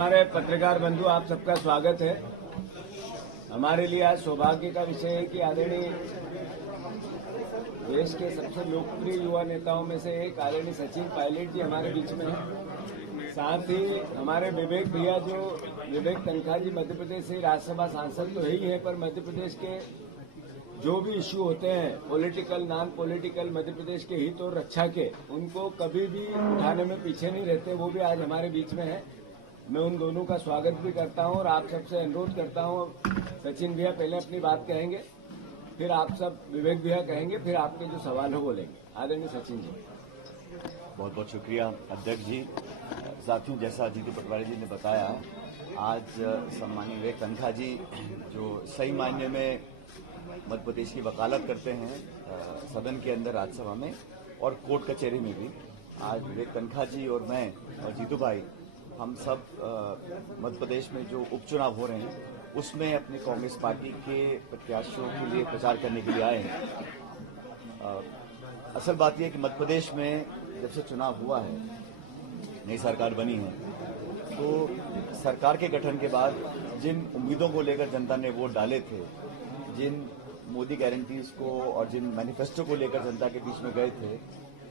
हमारे पत्रकार बंधु, आप सबका स्वागत है। हमारे लिए आज सौभाग्य का विषय है कि आदरणीय देश के सबसे लोकप्रिय युवा नेताओं में से एक आदरणीय सचिन पायलट जी हमारे बीच में हैं। साथ ही हमारे विवेक भैया, जो विवेक तनखा जी मध्य प्रदेश से राज्यसभा सांसद तो है ही है, पर मध्य प्रदेश के जो भी इश्यू होते हैं, political non political, Madhya Pradesh के हित और रक्षा के, उनको कभी भी उठाने में पीछे नहीं रहते। वो भी आज हमारे बीच में है। मैं उन दोनों का स्वागत भी करता हूं और आप सबसे अनुरोध करता हूं। सचिन भैया पहले अपनी बात कहेंगे, फिर आप सब विवेक भैया कहेंगे, फिर आपके जो सवाल हो वो लेंगे। आदरणीय सचिन जी। बहुत बहुत शुक्रिया अध्यक्ष जी। साथियों, जैसा जीतू पटवारी जी ने बताया, आज सम्मानीय विवेक तनखा जी, जो सही मायने में मध्य प्रदेश की वकालत करते हैं सदन के अंदर, राज्यसभा में और कोर्ट कचहरी में भी, आज विवेक तनखा जी और मैं और जीतू भाई, हम सब मध्य प्रदेश में जो उपचुनाव हो रहे हैं उसमें अपनी कांग्रेस पार्टी के प्रत्याशियों के लिए प्रचार करने के लिए आए हैं। असल बात यह है कि मध्य प्रदेश में जब से चुनाव हुआ है, नई सरकार बनी है, तो सरकार के गठन के बाद जिन उम्मीदों को लेकर जनता ने वोट डाले थे, जिन मोदी गारंटीज को और जिन मैनिफेस्टो को लेकर जनता के बीच में गए थे,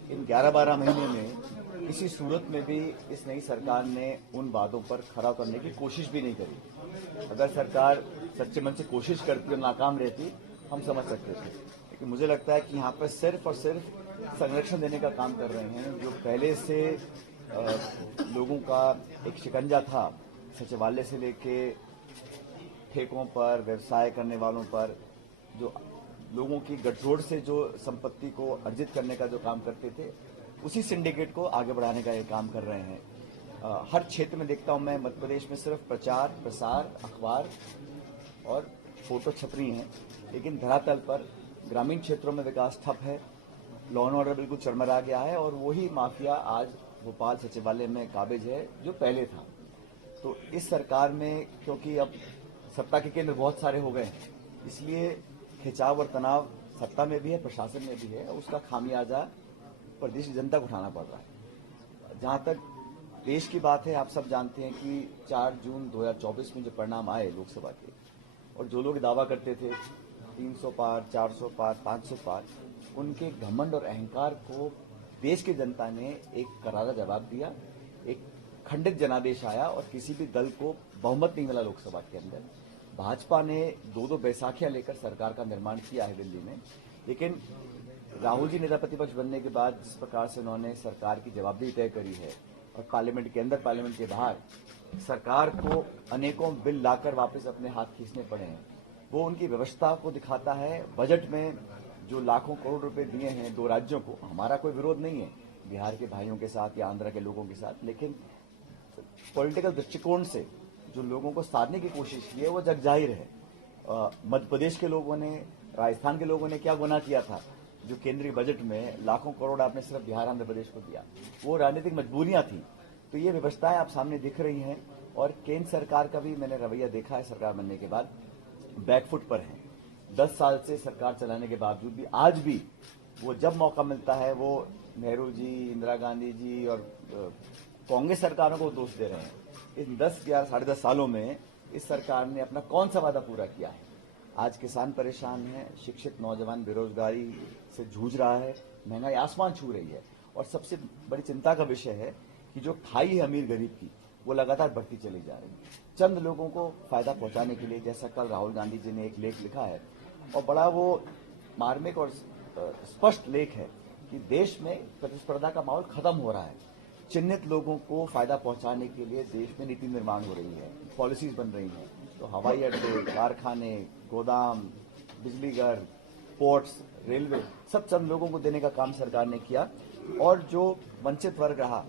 इन 11-12 महीने में किसी सूरत में भी इस नई सरकार ने उन वादों पर खरा उतरने की कोशिश भी नहीं करी। अगर सरकार सच्चे मन से कोशिश करती और नाकाम रहती, हम समझ सकते थे। लेकिन मुझे लगता है कि यहाँ पर सिर्फ और सिर्फ संरक्षण देने का काम कर रहे हैं। जो पहले से लोगों का एक शिकंजा था, सचिवालय से लेके ठेकों पर, व्यवसाय करने वालों पर, जो लोगों की गठजोड़ से जो संपत्ति को अर्जित करने का जो काम करते थे, उसी सिंडिकेट को आगे बढ़ाने का ये काम कर रहे हैं। हर क्षेत्र में देखता हूं मैं, मध्य प्रदेश में सिर्फ प्रचार प्रसार, अखबार और फोटो छप रही हैं, लेकिन धरातल पर ग्रामीण क्षेत्रों में विकास ठप है। लॉ एंड ऑर्डर बिल्कुल चरमरा गया है और वही माफिया आज भोपाल सचिवालय में काबिज है जो पहले था। तो इस सरकार में, क्योंकि अब सत्ता के केंद्र बहुत सारे हो गए हैं, इसलिए खिंचाव और तनाव सत्ता में भी है, प्रशासन में भी है, उसका खामियाजा प्रदेश की जनता को उठाना पड़ रहा है। जहां तक देश की बात है, आप सब जानते हैं कि 4 जून 2024 में जो परिणाम आए लोकसभा के, और जो लोग दावा करते थे 300 पार, 400 पार, 500 पार, उनके घमंड और अहंकार को देश की जनता ने एक करारा जवाब दिया। एक खंडित जनादेश आया और किसी भी दल को बहुमत नहीं मिला लोकसभा के अंदर। भाजपा ने 2-2 बैसाखियां लेकर सरकार का निर्माण किया है दिल्ली में, लेकिन राहुल जी नेता प्रतिपक्ष बनने के बाद जिस प्रकार से उन्होंने सरकार की जवाबदेही तय करी है और पार्लियामेंट के अंदर, पार्लियामेंट के बाहर सरकार को अनेकों बिल लाकर वापस अपने हाथ खींचने पड़े हैं, वो उनकी व्यवस्था को दिखाता है। बजट में जो लाखों करोड़ रुपए दिए हैं 2 राज्यों को, हमारा कोई विरोध नहीं है बिहार के भाइयों के साथ या आंध्र के लोगों के साथ, लेकिन पॉलिटिकल दृष्टिकोण से जो लोगों को साधने की कोशिश की है वो जग जाहिर है। मध्य प्रदेश के लोगों ने, राजस्थान के लोगों ने क्या गुनाह किया था जो केंद्रीय बजट में लाखों करोड़ आपने सिर्फ बिहार आंध्र प्रदेश को दिया? वो राजनीतिक मजबूरियां थी। तो ये व्यवस्थाएं आप सामने दिख रही हैं और केंद्र सरकार का भी मैंने रवैया देखा है सरकार बनने के बाद, बैकफुट पर है। 10 साल से सरकार चलाने के बावजूद भी आज भी वो जब मौका मिलता है वो नेहरू जी, इंदिरा गांधी जी और कांग्रेस सरकारों को दोष दे रहे हैं। इन 10-11, 10.5 सालों में इस सरकार ने अपना कौन सा वादा पूरा किया है? आज किसान परेशान है, शिक्षित नौजवान बेरोजगारी से जूझ रहा है, महंगाई आसमान छू रही है, और सबसे बड़ी चिंता का विषय है कि जो खाई है अमीर गरीब की, वो लगातार बढ़ती चली जा रही है। चंद लोगों को फायदा पहुंचाने के लिए, जैसा कल राहुल गांधी जी ने एक लेख लिखा है, और बड़ा वो मार्मिक और स्पष्ट लेख है कि देश में प्रतिस्पर्धा का माहौल खत्म हो रहा है। चिन्हित लोगों को फायदा पहुंचाने के लिए देश में नीति निर्माण हो रही है, पॉलिसीज बन रही हैं। तो हवाई अड्डे, कारखाने, गोदाम, बिजली घर, पोर्ट्स, रेलवे, सब चंद लोगों को देने का काम सरकार ने किया, और जो वंचित वर्ग रहा,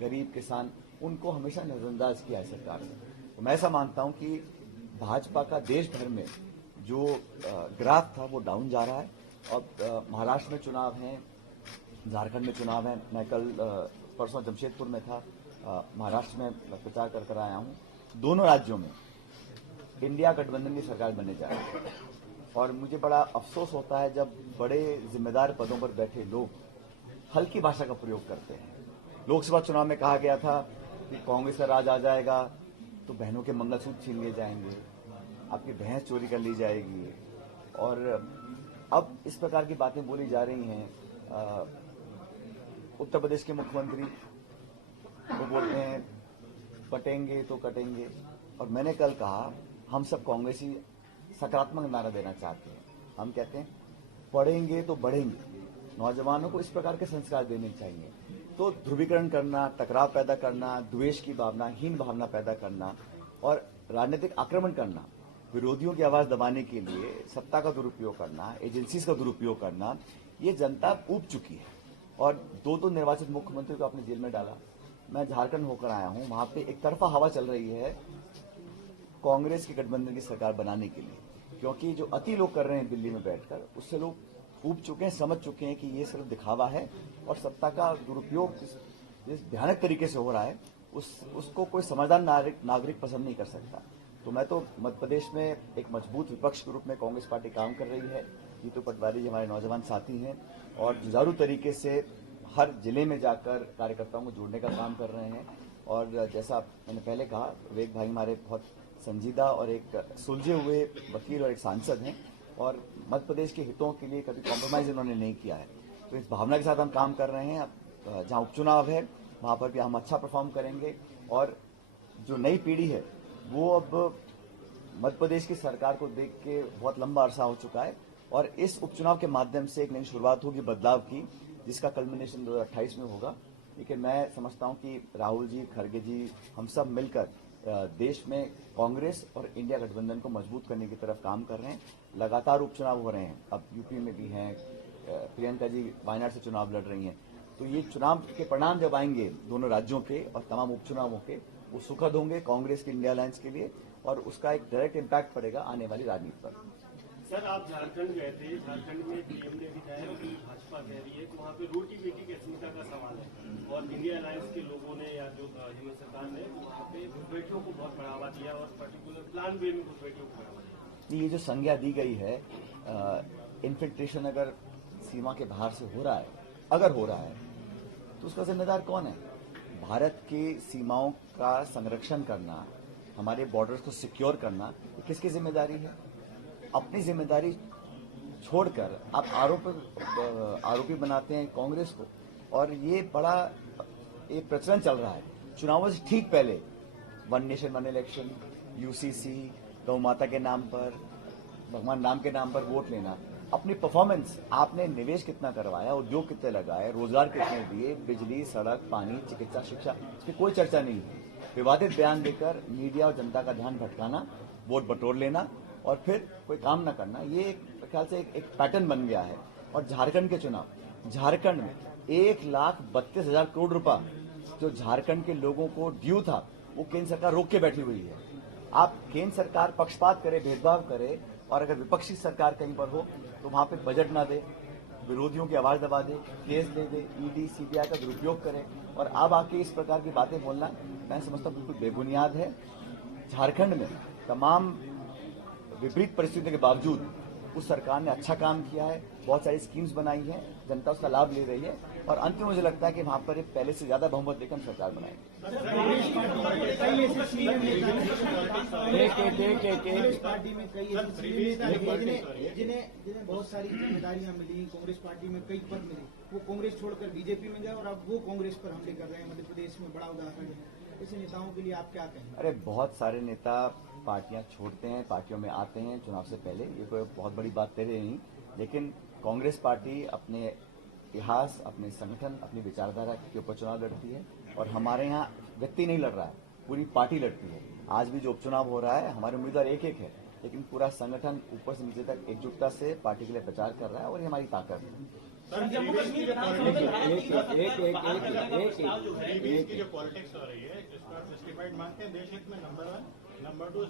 गरीब किसान, उनको हमेशा नजरअंदाज किया है सरकार ने। तो मैं ऐसा मानता हूं कि भाजपा का देश भर में जो ग्राफ था वो डाउन जा रहा है। अब महाराष्ट्र में चुनाव है, झारखंड में चुनाव है। मैं कल परसों जमशेदपुर में था, महाराष्ट्र में प्रचार कर आया हूं। दोनों राज्यों में इंडिया गठबंधन की सरकार बनने जा रही है, और मुझे बड़ा अफसोस होता है जब बड़े जिम्मेदार पदों पर बैठे लोग हल्की भाषा का प्रयोग करते हैं। लोकसभा चुनाव में कहा गया था कि कांग्रेस का राज आ जाएगा, तो बहनों के मंगलसूत्र छीन लिए जाएंगे, आपकी भैंस चोरी कर ली जाएगी। और अब इस प्रकार की बातें बोली जा रही हैं। उत्तर प्रदेश के मुख्यमंत्री वो बोलते हैं बटेंगे तो कटेंगे, और मैंने कल कहा हम सब कांग्रेसी सकारात्मक नारा देना चाहते हैं। हम कहते हैं पढ़ेंगे तो बढ़ेंगे। नौजवानों को इस प्रकार के संस्कार देने चाहिए। तो ध्रुवीकरण करना, टकराव पैदा करना, द्वेष की भावना, हीन भावना पैदा करना और राजनीतिक आक्रमण करना, विरोधियों की आवाज दबाने के लिए सत्ता का दुरुपयोग करना, एजेंसीज का दुरुपयोग करना, ये जनता ऊब चुकी है। और दो निर्वाचित मुख्यमंत्री को आपने जेल में डाला। मैं झारखंड होकर आया हूं, वहां पे एक तरफा हवा चल रही है कांग्रेस की गठबंधन की सरकार बनाने के लिए, क्योंकि जो अति लोग कर रहे हैं दिल्ली में बैठकर, उससे लोग ऊब चुके हैं, समझ चुके हैं कि ये सिर्फ दिखावा है और सत्ता का दुरुपयोग जिस भयानक तरीके से हो रहा है उसको कोई समझदार नागरिक पसंद नहीं कर सकता। तो मैं तो मध्य प्रदेश में एक मजबूत विपक्ष के रूप में कांग्रेस पार्टी काम कर रही है। जीतू पटवारी जी हमारे नौजवान साथी हैं और जुझारू तरीके से हर जिले में जाकर कार्यकर्ताओं को जोड़ने का काम कर रहे हैं। और जैसा मैंने पहले कहा, विवेक भाई हमारे बहुत संजीदा और एक सुलझे हुए वकील और एक सांसद हैं और मध्य प्रदेश के हितों के लिए कभी कॉम्प्रोमाइज इन्होंने नहीं किया है। तो इस भावना के साथ हम काम कर रहे हैं। अब जहां उपचुनाव है वहां पर भी हम अच्छा परफॉर्म करेंगे और जो नई पीढ़ी है वो अब मध्य प्रदेश की सरकार को देख के बहुत लंबा अरसा हो चुका है और इस उपचुनाव के माध्यम से एक नई शुरुआत होगी बदलाव की, जिसका कल्मिनेशन 2028 में होगा। लेकिन मैं समझता हूं कि राहुल जी, खड़गे जी, हम सब मिलकर देश में कांग्रेस और इंडिया गठबंधन को मजबूत करने की तरफ काम कर रहे हैं। लगातार उपचुनाव हो रहे हैं, अब यूपी में भी हैं, प्रियंका जी वायनाड से चुनाव लड़ रही हैं। तो ये चुनाव के परिणाम जब आएंगे दोनों राज्यों के और तमाम उपचुनावों के, वो सुखद होंगे कांग्रेस की इंडिया अलायंस के लिए और उसका एक डायरेक्ट इम्पैक्ट पड़ेगा आने वाली राजनीति पर। सर, आप झारखंड गए थे, झारखंड में पीएम ने भी कहा कि भाजपा कह रही है कि वहाँ पे रोटी बेटी की अस्मिता का सवाल है और इंडिया अलायंस के लोगों ने या जो हेमंत सरकार ने वहाँ पे घुसपैठियों को बहुत बढ़ावा दिया और पर्टिकुलर प्लान वे में घुसपैठियों को बढ़ावा दिया। ये जो संज्ञा दी गई है, इन्फिल्ट्रेशन अगर सीमा के बाहर से हो रहा है, अगर हो रहा है तो उसका जिम्मेदार कौन है? भारत की सीमाओं का संरक्षण करना, हमारे बॉर्डर्स को सिक्योर करना, ये किसकी जिम्मेदारी है? अपनी जिम्मेदारी छोड़कर आप आरोपी बनाते हैं कांग्रेस को और ये बड़ा एक प्रचलन चल रहा है। चुनावों से ठीक पहले one nation one election, UCC, गौ माता के नाम पर, भगवान राम के नाम पर वोट लेना। अपनी परफॉर्मेंस, आपने निवेश कितना करवाया, उद्योग कितने लगाए, रोजगार कितने दिए, बिजली, सड़क, पानी, चिकित्सा, शिक्षा, इसकी कोई चर्चा नहीं है। विवादित बयान देकर मीडिया और जनता का ध्यान भटकाना, वोट बटोर लेना और फिर कोई काम न करना, ये एक ख्याल से एक पैटर्न बन गया है। और झारखंड के चुनाव, झारखंड में 1,32,000 करोड़ रुपया जो झारखंड के लोगों को ड्यू था, वो केंद्र सरकार रोक के बैठी हुई है। आप केंद्र सरकार पक्षपात करे, भेदभाव करे और अगर विपक्षी सरकार कहीं पर हो तो वहां पे बजट ना दे, विरोधियों की आवाज दबा दे, केस दे दे, ईडी सीबीआई का दुरुपयोग करे और अब आके इस प्रकार की बातें बोलना मैं समझता हूं बिल्कुल बेबुनियाद है। झारखंड में तमाम विपरीत परिस्थितियों के बावजूद उस सरकार ने अच्छा काम किया है, बहुत सारी स्कीम्स बनाई हैं, जनता उसका लाभ ले रही है और अंत में मुझे लगता है कि वहां पर एक पहले से ज्यादा बहुमत लेकर हम सरकार बनाएंगे। कांग्रेस पार्टी में कई जिन्हें बहुत सारी जिम्मेदारियां मिली, कांग्रेस पार्टी में कई पद मिले, वो कांग्रेस छोड़कर बीजेपी में गए और अब वो कांग्रेस पर हमले कर रहे हैं। मध्य प्रदेश में बड़ा उदाहरण है। ऐसे नेताओं के लिए आप क्या कहेंगे? अरे बहुत सारे नेता पार्टियां छोड़ते हैं, पार्टियों में आते हैं चुनाव से पहले, ये कोई बहुत बड़ी बात तेरे नहीं। लेकिन कांग्रेस पार्टी अपने इतिहास, अपने संगठन, अपनी विचारधारा के ऊपर चुनाव लड़ती है और हमारे यहाँ व्यक्ति नहीं लड़ रहा है, पूरी पार्टी लड़ती है। आज भी जो उपचुनाव हो रहा है, हमारे उम्मीदवार एक एक है, लेकिन पूरा संगठन ऊपर से नीचे तक एकजुटता से पार्टी के लिए प्रचार कर रहा है और ये हमारी ताकत है। जम्मू कश्मीर एक की जो पॉलिटिक्स हो रही है, जिसको आप जस्टिफाइड मानते हैं देश हित में, नंबर 1, नंबर 2